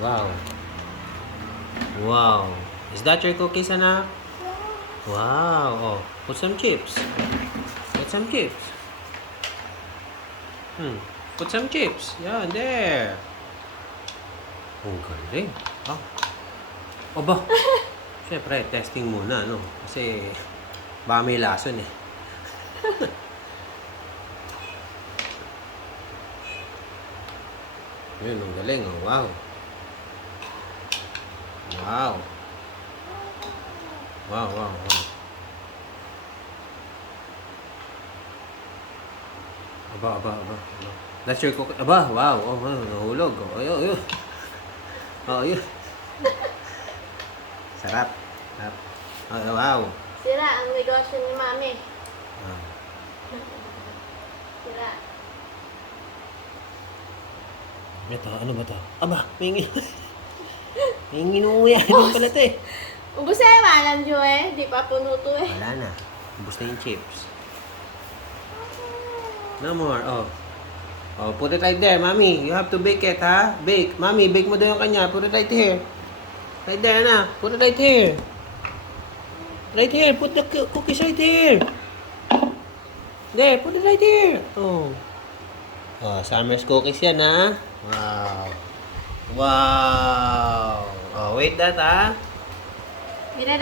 Wow. Wow. Is that your cookies, anak? Wow. Oh, put some chips. Put some chips. Put some chips. Yan, there. Ang galing. Ah. Aba. Siyempre, testing muna, no? Kasi, baka may lason eh. Yun, ang galing. Oh. Wow. Wow. Wow, wow, wow. Aba. That's your cookie. Aba, wow. Oh, nahulog. Oh, ayun. Oh, ayun. Sarap. Sarap. Oh, wow. Sira ang negosyo ni Mami. Ah. Sira. Ito, ano ba to? Aba, may nginuya. Ano pala to eh? Ubus eh, malam jo eh. Di pa puno to eh. Wala na. Ubus na yung chips. No more. Oh. Oh, put it right there, Mommy. You have to bake it, ha? Bake. Mommy, bake mo daw yung kanya. Put it right here. Right there, na. Put it right here. Right here. Put the cookies right here. There, put it right here. Oh. Oh, Summer's cookies yan, ha? Wow. Wow. Oh, wait that, ha? Mira